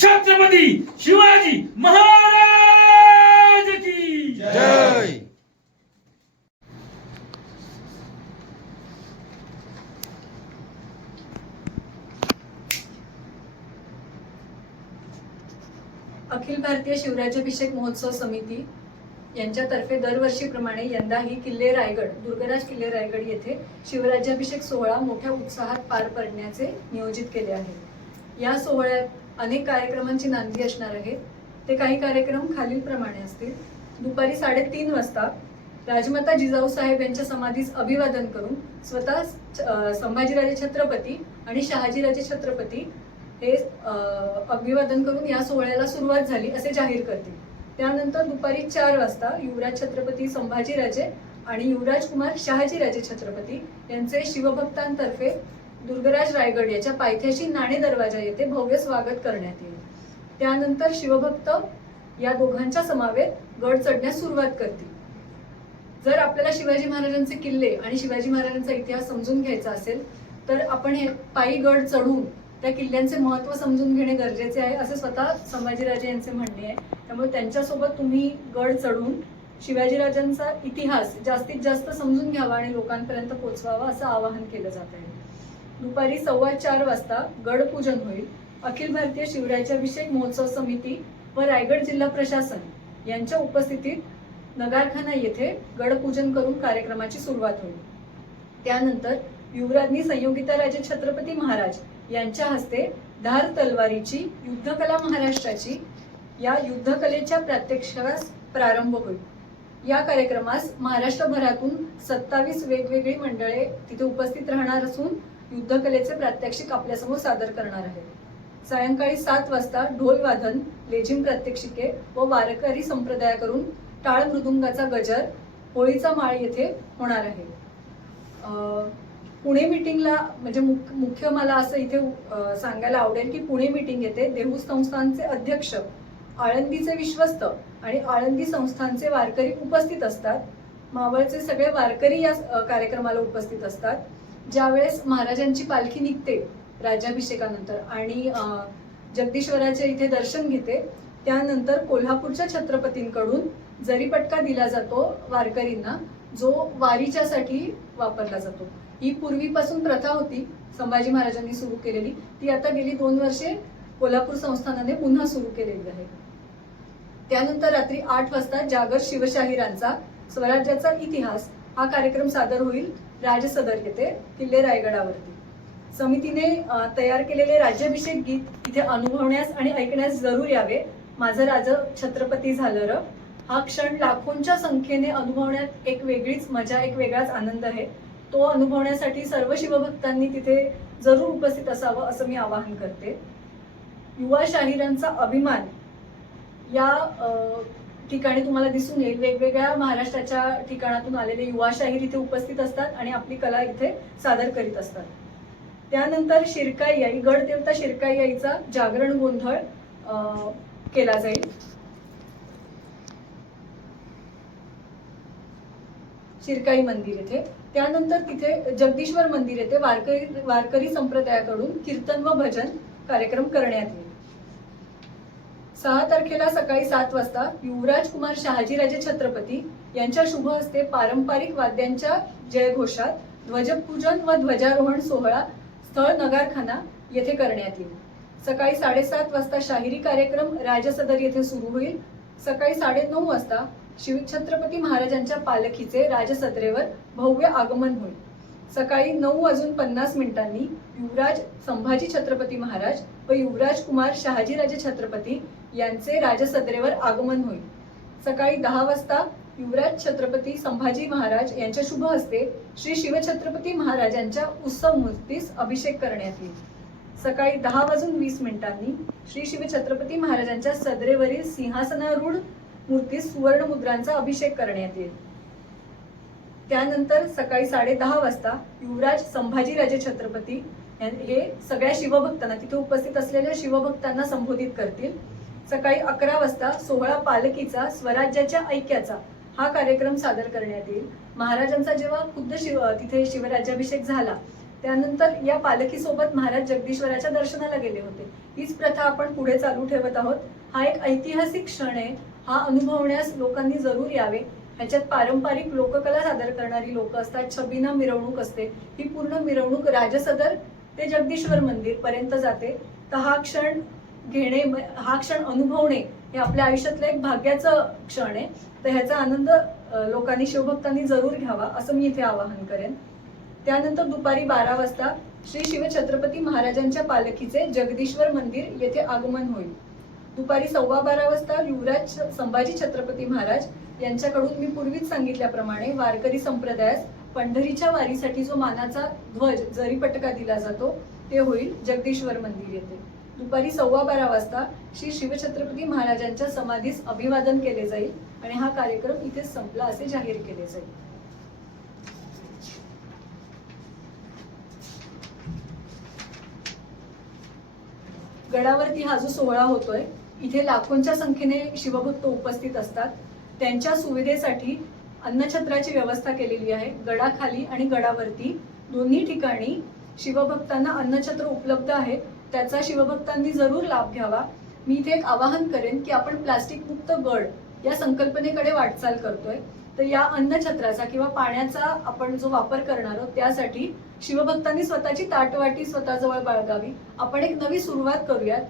छत्रपती शिवाजी महाराज की जय. अखिल भारतीय शिवराज्याभिषेक महोत्सव समिती यांच्यातर्फे दरवर्षीप्रमाणे यंदाही किल्ले रायगड दुर्गराज किल्ले रायगड येथे शिवराज्याभिषेक सोहळा मोठ्या उत्साहात पार पडण्याचे नियोजित केले आहे. या सोहळ्यात अनेक कार्यक्रमांची नांदी असणार आहे ते काही कार्यक्रम खालीलप्रमाणे असतील. दुपारी साडेतीन वाजता राजमाता जिजाऊ साहेब यांच्या समाधीस अभिवादन करून स्वतः संभाजीराजे छत्रपती आणि शहाजीराजे छत्रपती हे अं, अभिवादन करून या सोहळ्याला सुरुवात झाली असे जाहीर करतील. त्यानंतर दुपारी चार वाजता युवराज छत्रपती संभाजीराजे आणि युवराज कुमार शहाजीराजे छत्रपती यांचे शिवभक्तांतर्फे दुर्गराज रायगड याच्या पायथ्याशी नाणे दरवाजा येथे भव्य स्वागत करण्यात येईल. त्यानंतर शिवभक्त या दोघांच्या समावेत गड चढण्यास सुरुवात करतील. जर आपल्याला शिवाजी महाराजांचे किल्ले आणि शिवाजी महाराजांचा इतिहास समजून घ्यायचा असेल तर आपण हे पायी गड चढून त्या किल्ल्यांचे महत्त्व समजून घेणे गरजेचे आहे असे स्वतः संभाजीराजे यांचे म्हणणे आहे. त्यामुळे त्यांच्यासोबत तुम्ही गड चढून शिवाजीराजांचा इतिहास जास्तीत जास्त समजून घ्यावा आणि लोकांपर्यंत पोचवावा असं आवाहन केलं जात आहे. दुपारी सव्वा चार वाजता गडपूजन होईल. अखिल भारतीय शिवराज्याभिषेक महोत्सव समिती व रायगड जिल्हा प्रशासन यांच्या उपस्थितीत नगारखाना येथे गडपूजन करून कार्यक्रमाची सुरुवात होईल. त्यानंतर युवराज्ञी संयोगिता राजे छत्रपती महाराज यांच्या हस्ते धार तलवारीची युद्धकला महाराष्ट्राची या युद्धकलेच्या प्रात्यक्षिकास प्रारंभ होईल. या कार्यक्रमास महाराष्ट्रभरातून सत्तावीस वेगवेगळी मंडळे तिथे उपस्थित राहणार असून युद्धकलेचे प्रात्यक्षिक आपल्यासमोर सादर करणार आहेत सायंकाळी सात वाजता ढोल वादन लेझिम प्रात्यक्षिके व वारकरी संप्रदायाकडून टाळ मृदुंगाचा गजर होळीचा माळ येथे होणार आहे. अं, पुणे मिटिंगला म्हणजे मुख- मुख्य मला असं इथे सांगायला आवडेल की पुणे मिटिंग येथे देहू संस्थानचे अध्यक्ष आळंदीचे विश्वस्त आणि आळंदी संस्थानचे वारकरी उपस्थित असतात. मावळचे सगळे वारकरी या कार्यक्रमाला उपस्थित असतात. ज्यावेळेस महाराजांची पालखी निघते राज्याभिषेकानंतर आणि अं, जगदीश्वराचे इथे दर्शन घेते त्यानंतर कोल्हापूरच्या छत्रपतींकडून जरीपटका दिला जातो वारकरींना जो वारीच्यासाठी वापरला जातो. ही पूर्वीपासून प्रथा होती संभाजी महाराजांनी सुरू केलेली. ती आता गेली दोन वर्षे कोल्हापूर संस्थानाने पुन्हा सुरू केलेली आहे. त्यानंतर रात्री आठ वाजता जागर शिवशाहिरांचा स्वराज्याचा इतिहास हा कार्यक्रम सादर होईल. राजसदर येथे किल्ले रायगडावरती. समितीने तयार केलेले राज्याभिषेक गीत इथे अनुभवण्यास आणि ऐकण्यास जरूर यावे. माझं राज छत्रपती झालं र. हा क्षण लाखोंच्या संख्येने अनुभवण्यात एक वेगळीच मजा एक वेगळाच आनंद आहे. तो अनुभवण्यासाठी सर्व शिवभक्तांनी तिथे जरूर उपस्थित असावं असं मी आवाहन करते. युवा शाहिरांचा अभिमान या ठिकाणी तुम्हाला दिसून येईल. वेगवेगळ्या महाराष्ट्राच्या ठिकाणातून आलेले युवा शाहीर इथे उपस्थित असतात आणि आपली कला इथे सादर करीत असतात. त्यानंतर शिरकाई आई गडदेवता शिरकाई आईचा जागरण गोंधळ केला जाईल. शिरकाई मंदिर येथे. त्यानंतर तिथे जगदीश्वर मंदिर येथे वारकरी वारकरी संप्रदायाकडून कीर्तन व भजन कार्यक्रम करण्यात येईल. सहा तारखेला सकाळी सात वाजता युवराज कुमार शहाजीराजे छत्रपती यांच्या शुभ हस्ते पारंपरिक वाद्यांच्या जयघोषात ध्वजपूजन व ध्वजारोहण सोहळा स्थळ नगारखाना येथे करण्यात येईल. सकाळी साडेसात वाजता शाहिरी कार्यक्रम राजसदर येथे सुरू होईल. सकाळी साडेनऊ वाजता शिवछत्रपती महाराजांच्या पालखीचे राजसदरेवर भव्य आगमन होईल. सकाळी नऊ वाजून पन्नास मिनिटांनी युवराज संभाजी छत्रपती महाराज व युवराज कुमार शहाजीराजे छत्रपती यांचे राजसदरेवर आगमन होईल. सकाळी दहा वाजता युवराज छत्रपती संभाजी महाराज यांच्या शुभ हस्ते श्री शिवछत्रपती महाराजांच्या उत्सव मूर्तीस अभिषेक करण्यात येईल. सकाळी दहा वाजून वीस मिनिटांनी श्री शिवछत्रपती महाराजांच्या सदरेवरील सिंहासनारूढ मूर्तीस सुवर्ण मुद्रांचा अभिषेक करण्यात येईल. त्यानंतर सकाळी साडे दहा वाजता युवराज संभाजीराजे छत्रपती हे सगळ्या शिवभक्तांना तिथे उपस्थित असलेल्या शिवभक्तांना संबोधित करतील. सकाळी अकरा वाजता सोहळा पालखीचा स्वराज्याच्या ऐक्याचा हा कार्यक्रम सादर करण्यात येईल. महाराजांचा जेव्हा खुद्द शिव तिथे शिवराज्याभिषेक झाला त्यानंतर या पालखीसोबत महाराज जगदीश्वराच्या दर्शनाला गेले होते. हीच प्रथा आपण पुढे चालू ठेवत आहोत. हा एक ऐतिहासिक क्षण आहे. हा अनुभवण्यास लोकांनी जरूर यावे. ह्याच्यात पारंपरिक लोककला सादर करणारी लोक असतात. छबिना मिरवणूक असते. ही पूर्ण मिरवणूक राजसदर ते जगदीश्वर मंदिर पर्यंत जाते. तर हा क्षण घेणे हा क्षण अनुभवणे हे आपल्या आयुष्यातलं एक भाग्याचं क्षण आहे. तर ह्याचा आनंद लोकांनी शिवभक्तांनी जरूर घ्यावा असं मी इथे आवाहन करेन. त्यानंतर दुपारी बारा वाजता श्री शिवछत्रपती महाराजांच्या पालखीचे जगदीश्वर मंदिर येथे आगमन होईल. दुपारी सव्वा बारा वाजता युवराज संभाजी छत्रपती महाराज यांच्याकडून मी पूर्वीच सांगितल्याप्रमाणे वारकरी संप्रदायास पंढरीच्या वारीसाठी जो मानाचा ध्वज जरी पटका दिला जातो ते होईल जगदीश्वर मंदिर येथे. दुपारी सव्वा बारा वाजता श्री शिवछत्रपती महाराजांच्या समाधीस अभिवादन केले जाईल आणि हा कार्यक्रम इथेच संपला असे जाहीर केले जाईल. गडावरती हा जो सोहळा होतोय इथे लाखोंच्या संख्येने शिवभक्त उपस्थित असतात. त्यांच्या सुविधेसाठी अन्नछत्राची व्यवस्था केलेली आहे. गडाखाली आणि गडावरती दोन्ही ठिकाणी शिवभक्तांना अन्नछत्र उपलब्ध आहे. त्याचा शिवभक्तांनी जरूर लाभ घ्यावा. मी इथे एक आवाहन करेन की आपण प्लास्टिक मुक्त गड या संकल्पनेकडे वाटचाल करतोय. तर या अन्नछत्राचा किंवा पाण्याचा आपण जो वापर करणार आहोत त्यासाठी शिवभक्तांनी स्वतःची ताटवाटी स्वतःजवळ बाळगावी. आपण एक नवी सुरुवात करूयात.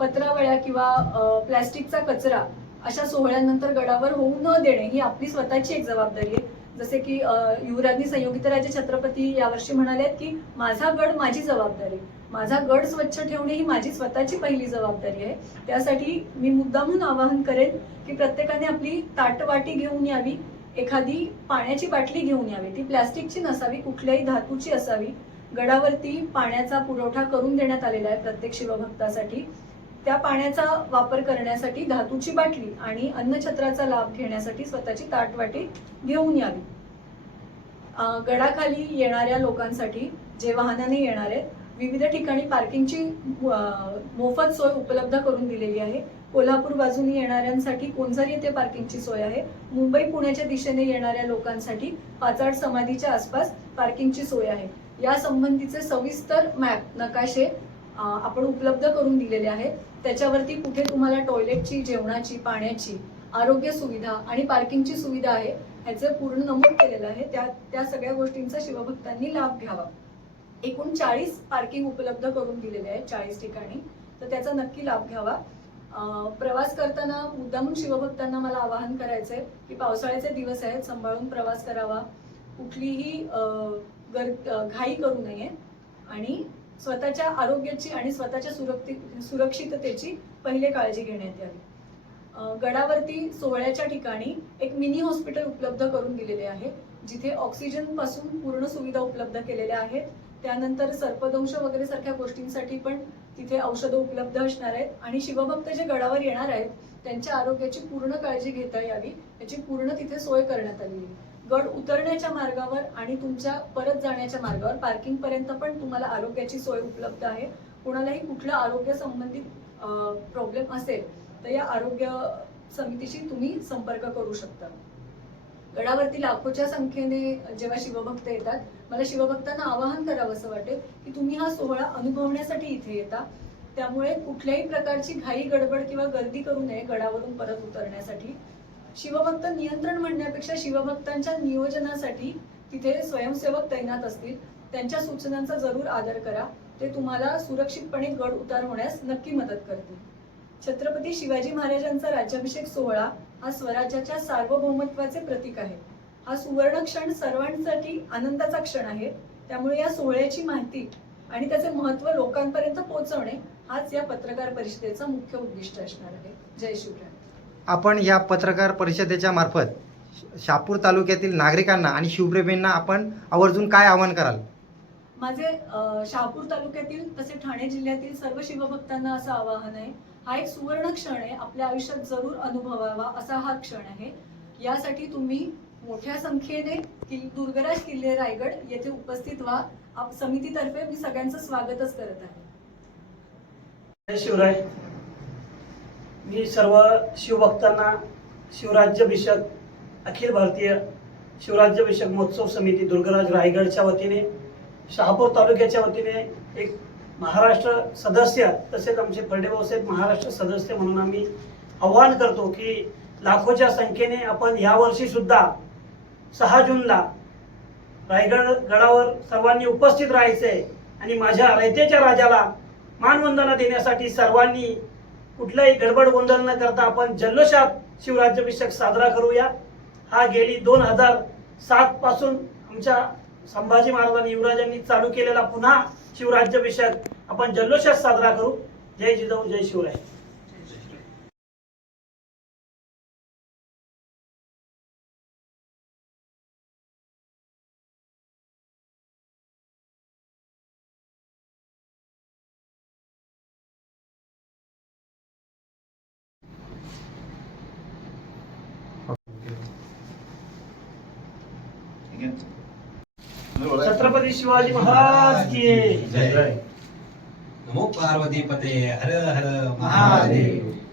पत्रावळ्या किंवा प्लॅस्टिकचा कचरा अशा सोहळ्यानंतर गडावर होऊ न देणे ही आपली स्वतःची एक जबाबदारी आहे. जसे की युवराजनी युवराज्ञी संयोगितराजे छत्रपती यावर्षी म्हणाले की माझा गड माझी जबाबदारी माझा गड स्वच्छ ठेवणे ही माझी स्वतःची पहिली जबाबदारी आहे. त्यासाठी मी मुद्दामून आवाहन करेन की प्रत्येकाने आपली ताटवाटी घेऊन यावी एखादी पाण्याची बाटली घेऊन यावी. ती प्लॅस्टिकची नसावी कुठल्याही धातूची असावी. गडावरती पाण्याचा पुरवठा करून देण्यात आलेला आहे प्रत्येक शिवभक्तासाठी. त्या पाण्याचा वापर करण्यासाठी धातूची बाटली आणि अन्नछत्राचा लाभ घेण्यासाठी स्वतःची ताटवाटी घेऊन यावी. गडाखाली येणाऱ्या लोकांसाठी जे वाहनाने येणार आहेत विविध ठिकाणी पार्किंगची मोफत सोय उपलब्ध करून दिलेली आहे. कोल्हापूर बाजूने येणाऱ्यांसाठी कोणझर येथे पार्किंगची सोय आहे. मुंबई पुण्याच्या दिशेने येणाऱ्या लोकांसाठी पाचाड समाधीच्या आसपास पार्किंगची सोय आहे. या संबंधीचे सविस्तर मॅप नकाशे आपण उपलब्ध करून दिलेले आहेत त्याच्यावरती कुठे तुम्हाला टॉयलेटची जेवणाची पाण्याची आरोग्य सुविधा आणि पार्किंगची सुविधा आहे ह्याचं पूर्ण नमूद केलेलं आहे. त्या त्या सगळ्या गोष्टींचा शिवभक्तांनी लाभ घ्यावा. एकूण चाळीस पार्किंग उपलब्ध करून दिलेले आहेत चाळीस ठिकाणी. तर त्याचा नक्की लाभ घ्यावा. प्रवास करताना मुद्दामून शिवभक्तांना मला आवाहन करायचंय की पावसाळ्याचे दिवस आहेत सांभाळून प्रवास करावा. कुठलीही गर घाई करू नये. आणि स्वतःच्या आरोग्याची आणि स्वतःच्या सुरक्षित सुरक्षिततेची पहिले काळजी घेण्यात यावी. गडावरती सोहळ्याच्या ठिकाणी एक मिनी हॉस्पिटल उपलब्ध करून दिलेले आहे जिथे ऑक्सिजनपासून पूर्ण सुविधा उपलब्ध केलेल्या आहेत. त्यानंतर सर्पदंश वगैरे सारख्या गोष्टींसाठी पण तिथे औषधं उपलब्ध असणार आहेत. आणि शिवभक्त जे गडावर येणार आहेत त्यांच्या आरोग्याची पूर्ण काळजी घेता यावी. याची पूर्ण तिथे सोय करण्यात आली आहे. गड उतरण्याच्या मार्गावर आणि तुमच्या परत जाण्याच्या मार्गावर पार्किंग पर्यंत पण तुम्हाला आरोग्याची सोय उपलब्ध आहे. कोणालाही कुठला आरोग्य संबंधित प्रॉब्लेम असेल तर या आरोग्य समितीशी तुम्ही संपर्क करू शकता. गडावरती लाखोच्या संख्येने जेव्हा शिवभक्त येतात मला शिवभक्तांना आवाहन करावं असं वाटेल की तुम्ही हा सोहळा अनुभवण्यासाठी इथे येता. त्यामुळे कुठल्याही प्रकारची घाई गडबड किंवा गर्दी करू नये गडावरून परत उतरण्यासाठी. शिवभक्त नियंत्रण म्हणण्यापेक्षा शिवभक्तांच्या नियोजनासाठी तिथे स्वयंसेवक तैनात असतील. त्यांच्या सूचनांचा जरूर आदर करा. ते तुम्हाला सुरक्षितपणे गड उतार होण्यास नक्की मदत करतील. छत्रपती शिवाजी महाराजांचा राज्याभिषेक सोहळा हा स्वराज्याच्या सार्वभौमत्वाचे प्रतीक आहे. हा सुवर्ण क्षण सर्वांसाठी आनंदाचा क्षण आहे. त्यामुळे या सोहळ्याची माहिती आणि त्याचे महत्त्व लोकांपर्यंत पोहोचवणे हाच या पत्रकार परिषदेचा मुख्य उद्दिष्ट असणार आहे. जय शिवराय. आपण या पत्रकार परिषदेच्या मार्फत शहापूर तालुक्यातील नागरिकांना आणि शिवप्रेमींना आपण आवर्जून काय आवाहन कराल? माझे शहापूर तालुक्यातील तसे ठाणे जिल्ह्यातील सर्व शिवभक्तांना असं आवाहन आहे हा एक सुवर्ण क्षण आहे. आपल्या आयुष्यात जरूर अनुभवावा असा हा क्षण आहे. यासाठी तुम्ही मोठ्या संख्येने किल दुर्गराज किल्ले रायगड येथे उपस्थित व्हा. आप- समितीतर्फे मी सगळ्यांचं स्वागतच करत आहे. जय शिवराय. मी सर्व शिवभक्तांना शिवराज्याभिषेक अखिल भारतीय शिवराज्याभिषेक महोत्सव समिती दुर्गराज रायगडच्या वतीने शहापूर तालुक्याच्या वतीने एक महाराष्ट्र सदस्य तसेच आमचे फर्डेभाऊ साहेब महाराष्ट्र सदस्य म्हणून आम्ही आव्हान करतो की लाखोच्या संख्येने आपण यावर्षी सुद्धा सहा जूनला रायगड गडावर सर्वांनी उपस्थित राहायचंय आणि माझ्या रयतेच्या राजाला मानवंदना देण्यासाठी सर्वांनी कुठलाही गडबड गोंधळ न करता आपण जल्लोषात शिवराज्याभिषेक साजरा करूया. हा गेली दोन हजार सात पासून आमच्या संभाजी महाराजांनी युवराजांनी चालू केलेला पुन्हा शिवराज्याभिषेक आपण जल्लोषात साजरा करू. जय जिजाऊ जय शिवराय. छत्रपती शिवाजी महाराज की जय. नमो पार्वती पते हर हर महादेव